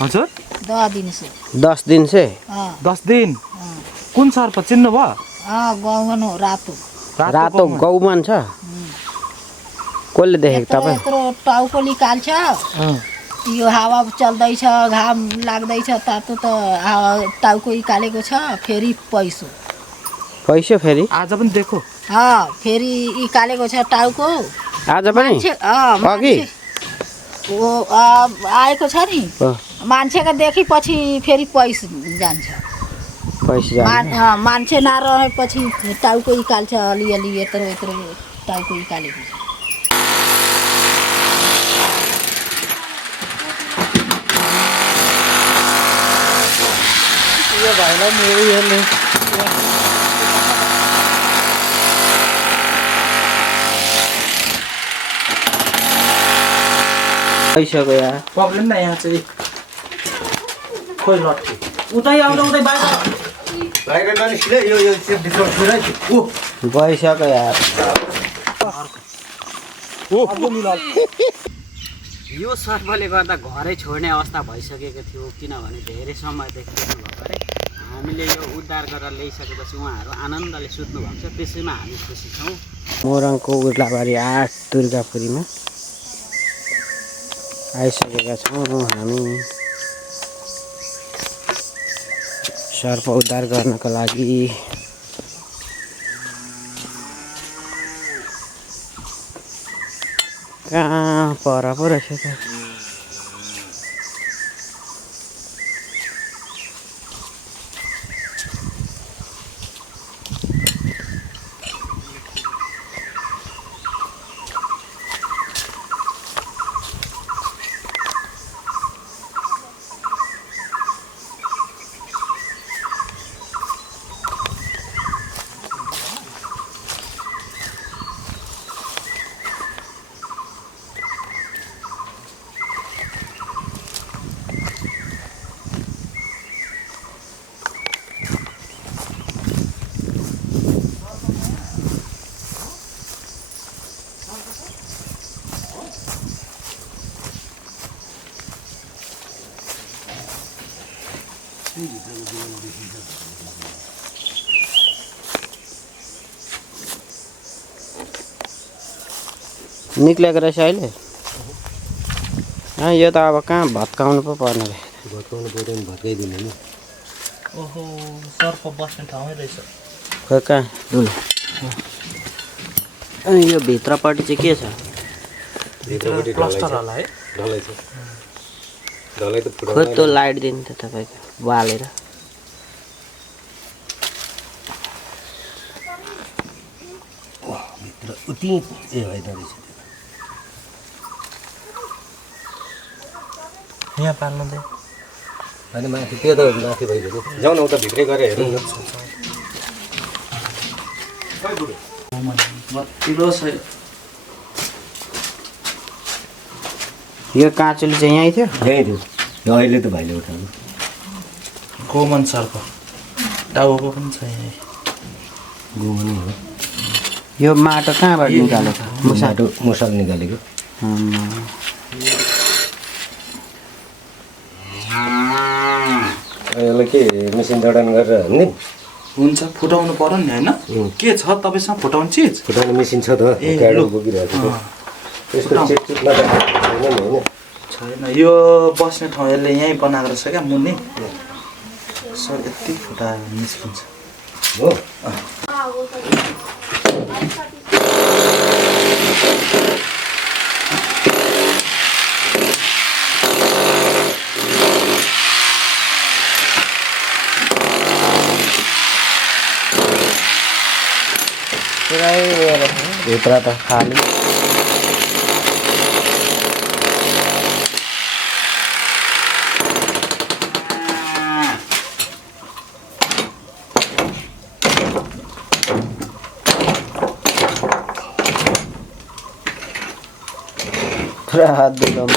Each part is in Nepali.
हजुर 10 दिन से 10 दिन से 10 दिन कुन सर्प चिन्नु भयो गौवन हो रातो रातो गौमन छ कसले देखेको तपाईँ यत्रो टाउको निकाल्छ यो हावा चल्दैछ घाम लाग्दैछ तातो त हावा टाउको निकालेको छ फेरि पैसो फेरि आज पनि देखो फेरि निकालेको छ टाउको आज पनि अघि आएको छ नि मान्छेको देखेपछि फेरि पैसा जान्छ मान्छे नरहेपछि टाउको निकाल्छ अलिअलि यत्रो यत्रो टाउको निकालेको छ यो भाइलाई मेरो यसले पैसाको यार प्रब्लम न यहाँ चाहिँ खोइ लट्ठी उतै आउँदा उतै बाहिर पैसाको यार यो सर्पले गर्दा घरै छोड्ने अवस्था भइसकेको थियो किनभने धेरै समयदेखि देख्नुभएको अरे हामीले यो उद्धार गरेर ल्याइसकेपछि उहाँहरू आनन्दले सुत्नु भएको छ त्यसैमा हामी खुसी छौँ मोरङको उर्लाबारी 8 दुर्गापुरीमा आइसकेका छौँ हामी सर्प उद्धार गर्नको लागि कहाँ पर पो रहेछ त निक्लेको रहेछ अहिले यो त अब कहाँ भत्काउनु पो पर्ने रहेछ भत्काउनु पर्यो नि भत्काइदिनु नि ओहो सर्प बस्ने ठाउँै रहेछ खोइ कहाँ अनि यो भित्रपट्टि चाहिँ के छ भित्रपट्टि प्लास्टर होला है ढलाइ छ ढलाइ त खोइ त्यो लाइट दिनु त तपाईँको बालेर भित्र उति ए होइन रहेछ यहाँ पाल्नु दे होइन माथि त्यो त माथि भइदियो जाउँ न उता भित्रै गएर हेरौँ न मतिलो छ यो काँचुली चाहिँ यहीँ थियो यहीँ थियो अहिले त भाइले उठाउनु गोमन सर्प टाउको पनि छ यहाँ गोमन हो यो माटो कहाँबाट निकालेको माटो मसाल निकालेको यसलाई के मेसिन जडान गरेर हान्ने हुन्छ फुटाउनु पर्यो नि होइन के छ तपाईँसँग फुटाउने चिज फुटाउने मेसिन छ त गाडी बोकिरहेको छ त्यसको चेकचुक छैन नि होइन छैन यो बस्ने ठाउँ यसले यहीँ बनाएको रहेछ क्या मुनि सर यति फुटायो निस्किन्छ हो भित्र त खाली पुरा हात दुखाउनु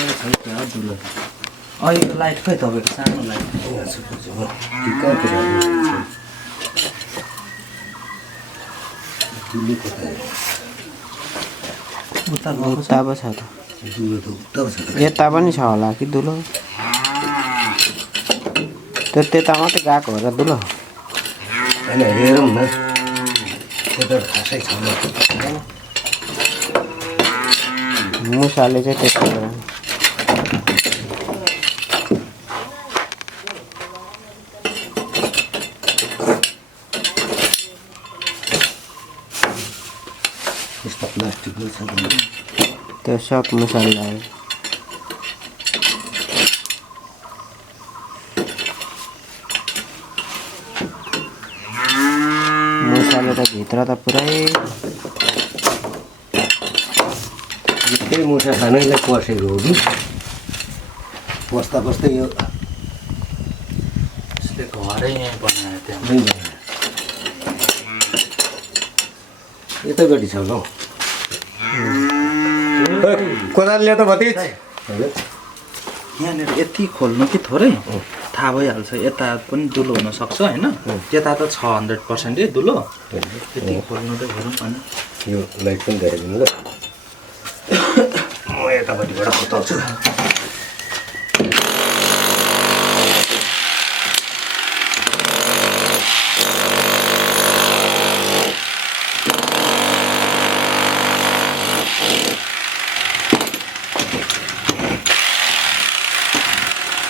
दुलो अहिलेको लाइट खै तपाईँको सानो लाइट उता पो छ त यता पनि छ होला कि दुलो त्यता मात्रै गएको हो र दुलो होइन हेरौँ न त्यता खासै छैन मुसाले चाहिँ त्यस्तो गरेन यस्तो प्लास्टिकको छ त्यो सब मुसाले लाग्यो मुसाले त भित्र त पुरै त्यही मुसा खानैलाई पसेको हो कि बस्दा बस्दै यो यसले घरै यहीँ बनायो त्यहाँ नै भयो यतापट्टि छ ल कोदालले त भतिज यहाँनिर यति खोल्नु कि थोरै थाहा भइहाल्छ यता पनि दुलो हुनसक्छ होइन यता त छ 100% दुलो यति खोल्नु त हेरौँ अनि यो लाइट पनि देखाइदिनु ल म यतापट्टिबाट बताउँछु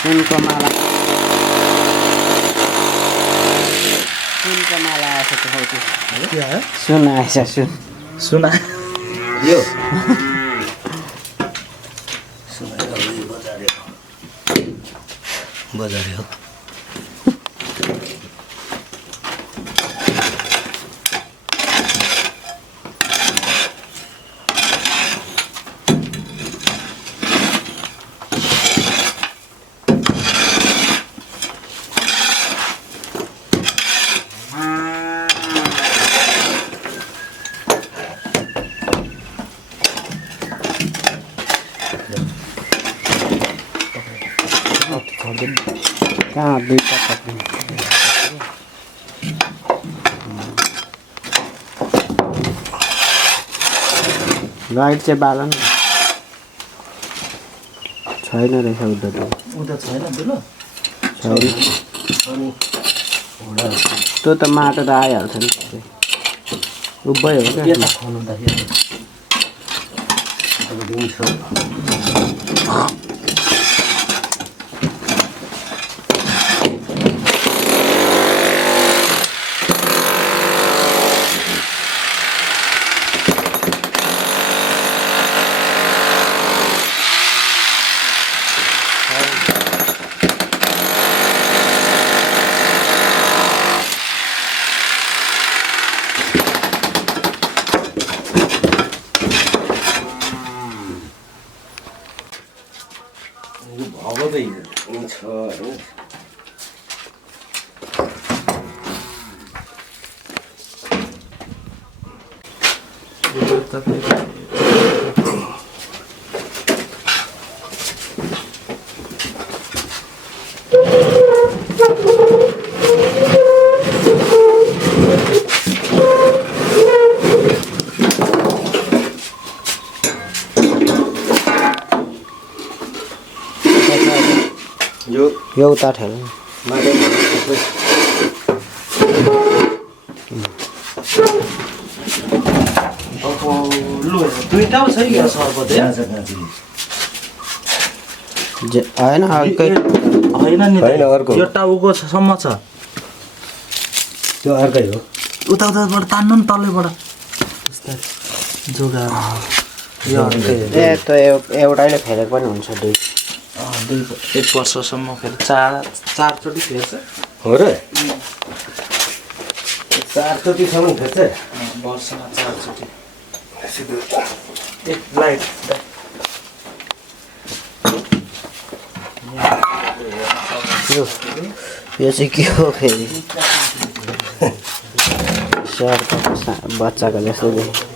सुनको माला आएछ त्यो सुन आएछ सुना यो बजारे हो कहाँ दुईटा पक्रिनु लाइट चाहिँ बालन छैन रहेछ उता छैन दुलो छैन त्यो त माटो त आइहाल्छ नि उभै हो क्या यता खोल्नु त भगदै छ होइन यो उता ठेल दुईटा छ कि सर्बत होइन अर्कै होइन नि होइन, अर्को। यो टाउको सम्म छ त्यो अर्कै हो उता उताबाट तान्नु नि तलैबाट जोगा यो अर्कै ए त्यो एउटैले फेरेको पनि हुन्छ दुई एक वर्षसम्म फेरि चारचोटि फेर्छ हो र 4 चोटिसम्म फेर्छ वर्षमा 4 चोटि एक लाइट यो चाहिँ के हो फेरि बच्चाको जस्तो देख्यो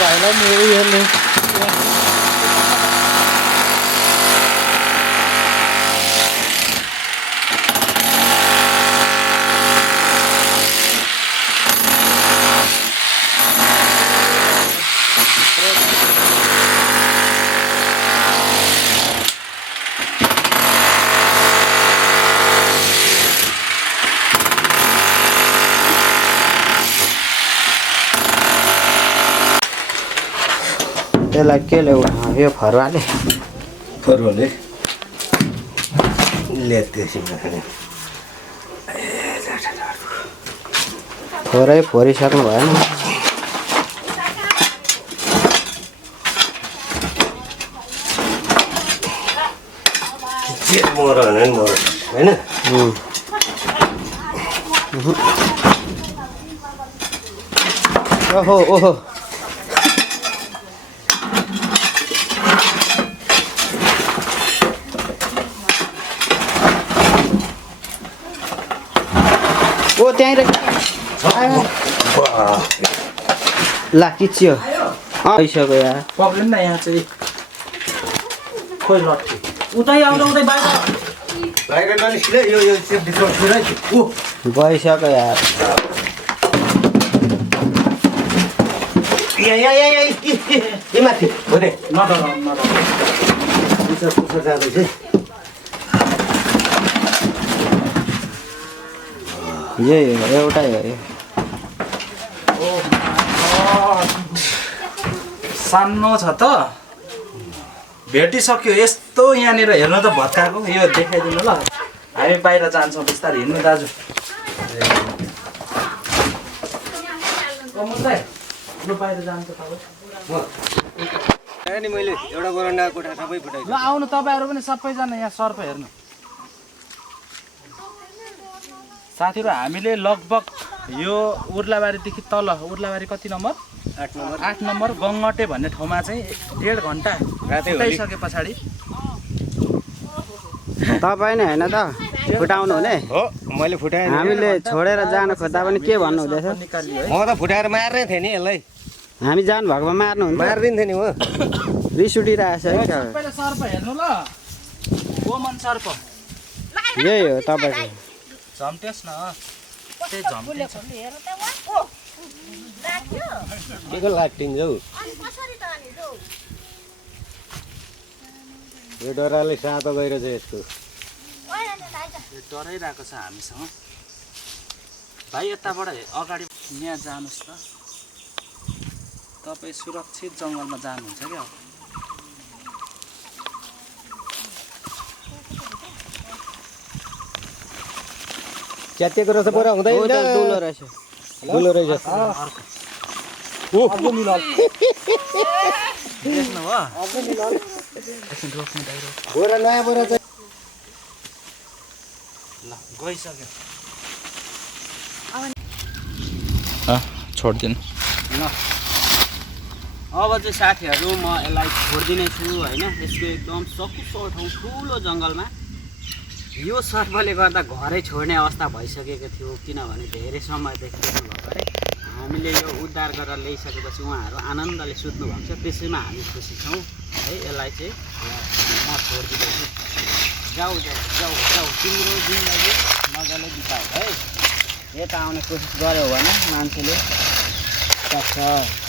भाइलाई मेरो यसले त्यसलाई केले यो फरुवाले फोरै फोरिसक्नु भएन होइन ओहो ओहो ओ त्यहीँनिर ला किच्यो आइसक्यो यार प्रब्लम न यहाँ चाहिँ खोइ लट्ठी उतै आउँदा उतै बाहिर ननिस्किले यो सेफ्टी छोडेर गइसक्यो यार यहाँ माथि हो नि पुछर जाँदैछ यही हो एउटै हो यो सानो छ त भेटिसक्यो यस्तो यहाँनिर हेर्नु त भत्काएको यो देखाइदिनु ल हामी बाहिर जान्छौँ बिस्तारै हिँड्नु दाजु लु बाहिर जान्छ तपाईँ नि मैले एउटा गरन्डाको कोठा सबै फुटाइ ल आउनु तपाईँहरू पनि सबैजना यहाँ सर्प हेर्नु साथीहरू हामीले लगभग यो उर्लाबारीदेखि तल उर्लाबारी कति नम्बर 8 नम्बर गङ्गटे भन्ने ठाउँमा चाहिँ 1.5 घन्टा फुटाइसके पछाडि तपाईँ नै होइन त फुटाउनु हुने हो मैले फुटाएँ हामीले छोडेर जान खोज्दा पनि के भन्नु हुँदैछ म त फुटाएर मार्ने थिएँ नि यसलाई हामी जानु भएकोमा मार्नु हुन्छ मारिदिन्थेँ नि म रिस उठिरहेछ है सबैले सर्प हेर्नु ल गोमन सर्प यही हो तपाईँको झम्टेस् न त्यही झम्टिन्छ के को लाटिन्छ हौ यो डराले सातो गइरहेछ यसको यो डराइरहेको छ हामीसँग भाइ यताबाट अगाडि यहाँ जानुहोस् त तपाईँ सुरक्षित जङ्गलमा जानुहुन्छ क्या च्यातिएको रहेछ बोरा हुँदैन दुलो रहेछ दुलो रहेछ देख्नु भयो बोरा नयाँ बोरा चाहिँ ल गइसक्यो छोडिदिनु ल अब चाहिँ साथीहरू म यसलाई छोडिदिने छु होइन यसको एकदम सकुसो ठाउँ ठुलो जङ्गलमा यो सर्पले गर्दा घरै छोड्ने अवस्था भइसकेको थियो किनभने धेरै समयदेखि देख्नुभएको अरे हामीले यो उद्धार गरेर ल्याइसकेपछि उहाँहरू आनन्दले सुत्नु भएको छ त्यसैमा हामी खुसी छौँ है यसलाई चाहिँ म छोडिदिँदैछु जाऊ जाऊ जाऊ जाऊ तिम्रो जिन्दगी मजाले बिताऊ है यता आउने कोसिस गर्यो भने मान्छेले सक्छ